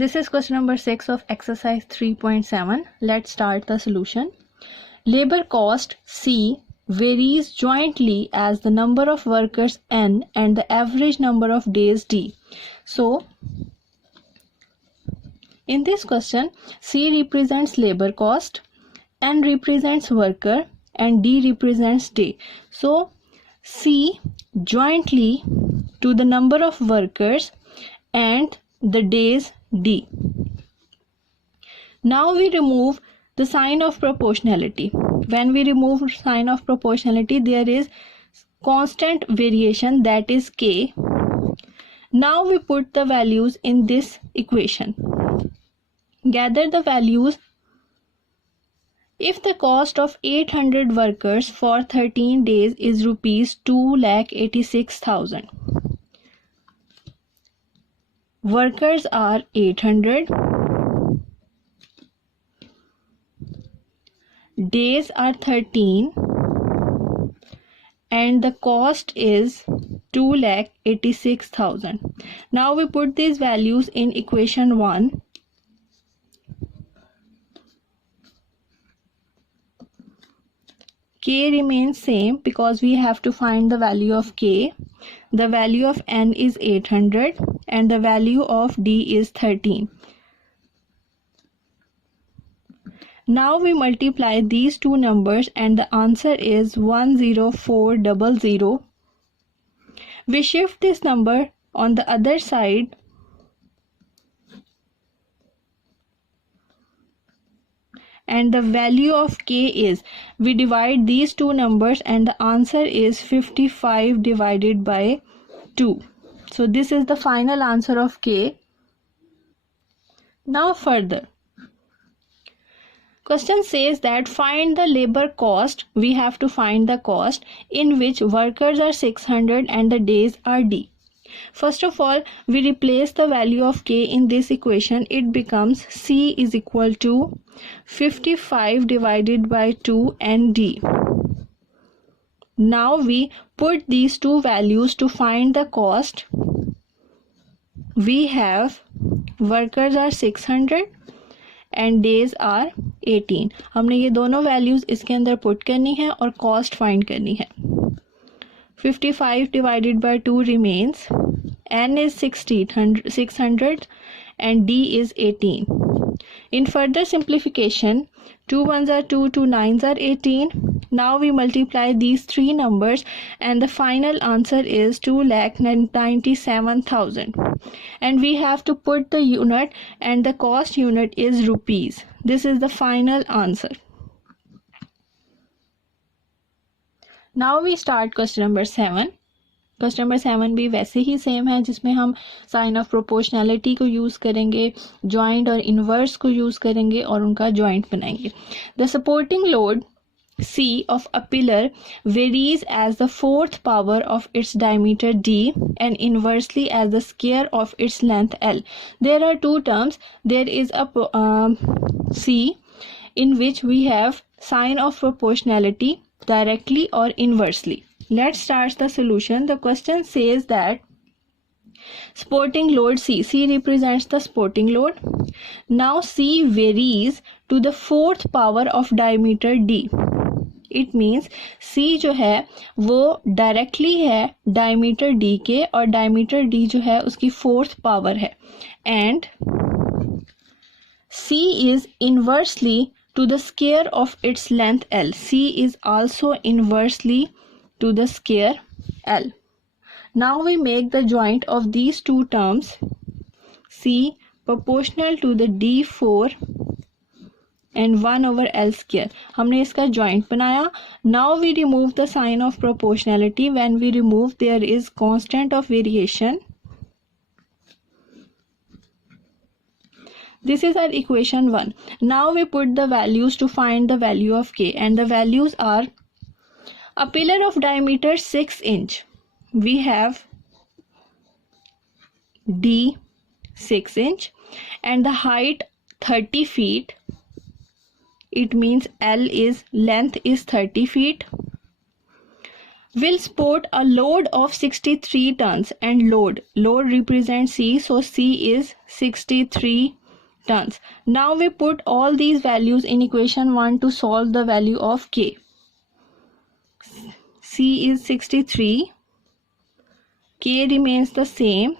This is question number 6 of exercise 3.7. Let's start the solution. Labor cost C varies jointly as the number of workers N and the average number of days D. So, in this question, C represents labor cost, N represents worker, and D represents day. So, C jointly to the number of workers and the days D. Now we remove the sign of proportionality. When we remove sign of proportionality, there is constant variation, that is K. Now we put the values in this equation. Gather the values. If the cost of 800 workers for 13 days is rupees 2,86,000. Workers are 800. Days are 13. And the cost is 2,86,000. Now we put these values in equation 1. K remains same because we have to find the value of K. The value of N is 800 and the value of D is 13. Now we multiply these two numbers and the answer is 10400. We shift this number on the other side and the value of K is, we divide these two numbers and the answer is 55 divided by 2. So this is the final answer of K. Now further. Question says that find the labor cost. We have to find the cost in which workers are 600 and the days are D. First of all, we replace the value of K in this equation. It becomes C is equal to 55 divided by 2 and D. Now we put these two values to find the cost. We have workers are 600 and days are 18. हमने ये दोनों values इसके अंदर put करनी है और cost find करनी है. 55 divided by 2 remains. N is 600 and D is 18. In further simplification, 2 ones are 2, 2 nines are 18. Now we multiply these three numbers and the final answer is 2,97,000. And we have to put the unit and the cost unit is rupees. This is the final answer. Now we start question number 7. Question number 7 भी वैसे ही same है जिसमें हम sign of proportionality को use करेंगे, joint और inverse को use करेंगे और उनका जॉइंट बनाएंगे. The supporting load C of a pillar varies as the fourth power of its diameter D and inversely as the square of its length L. There are two terms. There is a C in which we have sign of proportionality directly or inversely. Let's start the solution. The question says that supporting load C. C represents the supporting load. Now C varies to the fourth power of diameter D. It means C जो है वो directly है diameter D के और diameter D जो है उसकी fourth power है. And C is inversely to the square of its length L. C is also inversely to the square L. Now we make the joint of these two terms. C proportional to the D4 and 1 over L square. हमने इसका joint बनाया. Now we remove the sign of proportionality. When we remove, there is constant of variation. This is our equation 1. Now we put the values to find the value of K, and the values are a pillar of diameter 6 inch. We have D 6 inch and the height 30 feet. It means L is length is 30 feet. will support a load of 63 tons, and load represents C, so C is 63 tons. Now we put all these values in equation 1 to solve the value of K. C is 63, K remains the same,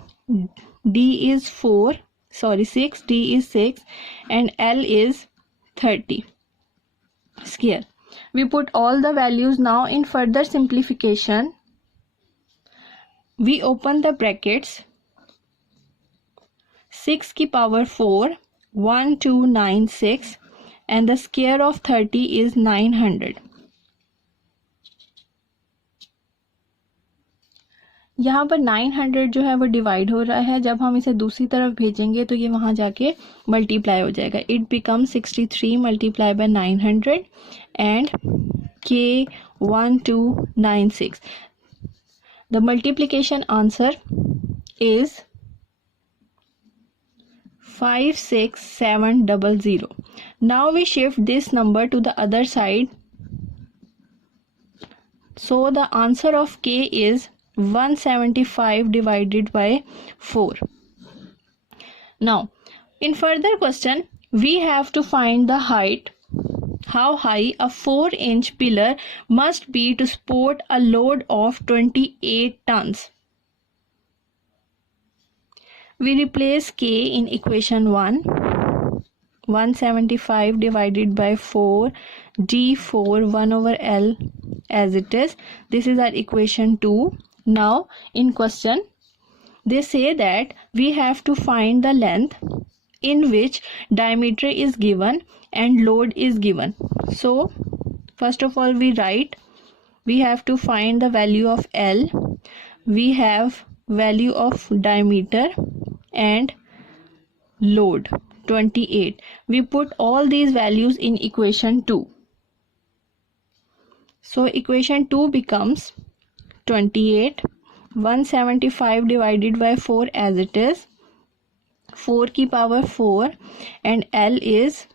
D is 6, D is 6, and L is 30 square. We put all the values. Now in further simplification, we open the brackets. 6 की power 4, 1296, and the square of 30 is 900. यहाँ पर 900 जो है वो divide हो रहा है. जब हम इसे दूसरी तरफ भेजेंगे तो ये वहाँ जाके मल्टीप्लाई हो जाएगा. It become 63 multiply by 900 and K 1296. The multiplication answer is 56700. Now we shift this number to the other side. So the answer of K is 175 divided by 4. Now in further question, we have to find the height. How high a 4-inch pillar must be to support a load of 28 tons. We replace K in equation 1. 175 divided by 4, D4 1 over L as it is. This is our equation 2. Now in question, they say that we have to find the length in which diameter is given and load is given. So first of all we write, we have to find the value of L, we have value of diameter and load 28. We put all these values in equation 2. So equation 2 becomes 28, 175 divided by 4 as it is, 4 की power 4, and L is,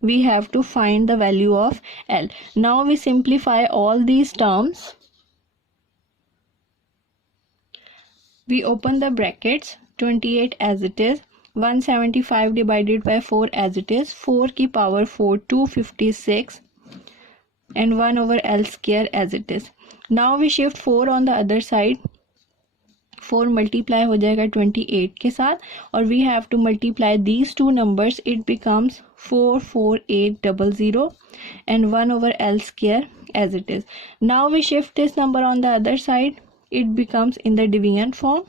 we have to find the value of L. Now we simplify all these terms. We open the brackets. 28 as it is, 175 divided by 4 as it is, 4 की power 4 256, and 1 over L square as it is. Now we shift 4 on the other side. 4 multiply हो जाएगा 28 के साथ, और we have to multiply these two numbers. It becomes 44800 and 1 over L square as it is. Now we shift this number on the other side. It becomes in the division form.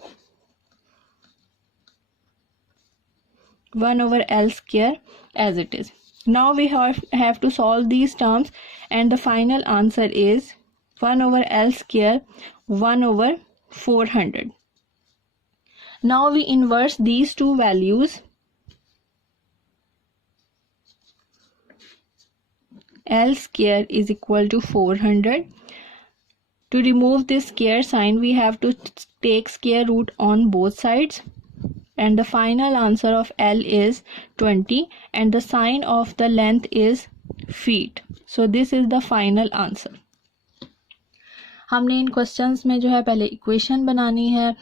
1 over L square as it is. Now we have to solve these terms, and the final answer is 1 over L square 1 over 400. Now we inverse these two values. L square is equal to 400. To remove this square sign, we have to take square root on both sides. And the final answer of L is 20, and the sign of the length is feet. So this is the final answer. हमने इन questions में जो है पहले equation बनानी है,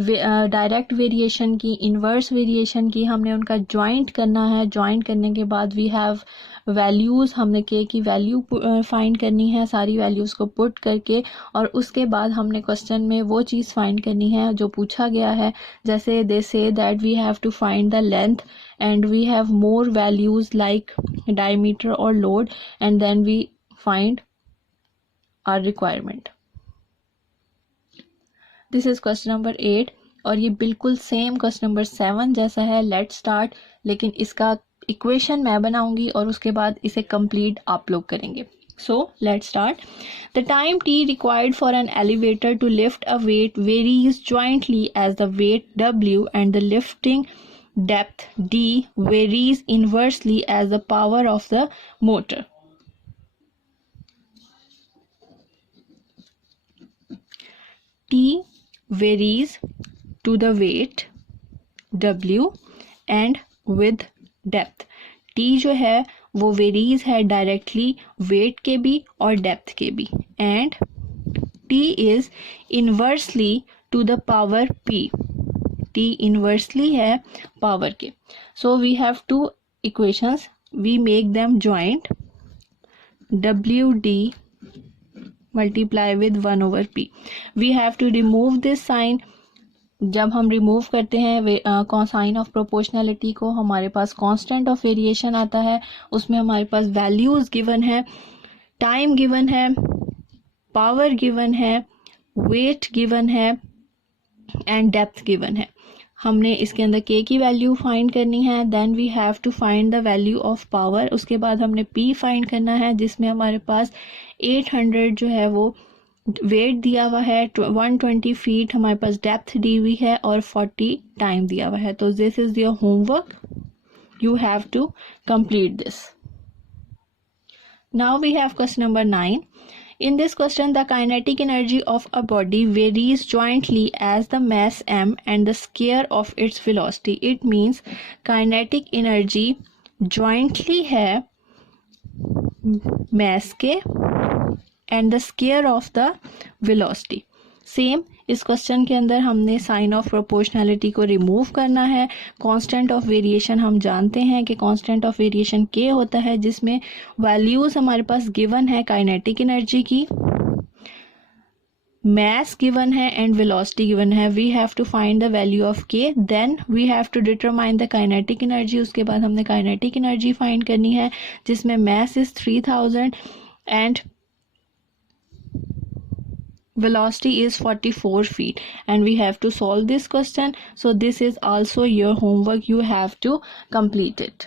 direct variation की, inverse variation की, हमने उनका जॉइंट करना है. जॉइंट करने के बाद वी हैव वैल्यूज़, हमने के की वैल्यू फाइंड करनी है, सारी वैल्यूज़ को पुट करके, और उसके बाद हमने क्वेश्चन में वो चीज़ फाइंड करनी है जो पूछा गया है. जैसे they say that we have to find the length and we have more values like diameter और load, and then we find our requirement. This is question number 8, और ये बिल्कुल सेम क्वेश्चन नंबर 7 जैसा है. Let's start. लेकिन इसका equation मैं बनाऊंगी और उसके बाद इसे कंप्लीट आप लोग करेंगे. So let's start. The time t required for an elevator to lift a weight varies jointly as the weight w and the lifting depth d varies inversely as the power of the motor. t varies to the weight w and with depth. t जो है वो varies है directly wait के भी और depth के भी, and t is inversely to the power p. t inversely है power के. So we have two equations, we make them joint. wd multiply with 1 over p. We have to remove this sign. जब हम remove करते हैं sign of proportionality को, हमारे पास constant of variation आता है, उसमें हमारे पास वैल्यूज गिवन है, टाइम गिवन है, पावर गिवन है, वेट गिवन है एंड डेप्थ गिवन है. हमने इसके अंदर k की वैल्यू फाइंड करनी है. Then we have to find the value of power. उसके बाद हमने p फाइंड करना है, जिसमें हमारे पास 800 जो है वो वेट दिया हुआ है, 120 फीट हमारे पास डेप्थ दी हुई है और 40 टाइम दिया हुआ है. तो this is your homework, you have to complete this. Now we have question number 9. In this question, the kinetic energy of a body varies jointly as the mass m and the square of its velocity. It means kinetic energy jointly है mass के and the square of the velocity. Same इस question के अंदर हमने sign of proportionality को remove करना है. Constant of variation हम जानते हैं कि कांस्टेंट ऑफ वेरिएशन के होता है, जिसमें वैल्यूज हमारे पास गिवन है काइनेटिक एनर्जी की, mass given है and velocity given है. we have to find the value of k, then we have to determine the kinetic energy. उसके बाद हमने kinetic energy find करनी है, जिसमें mass is 3000 and velocity is 44 feet, and we have to solve this question. So this is also your homework, you have to complete it.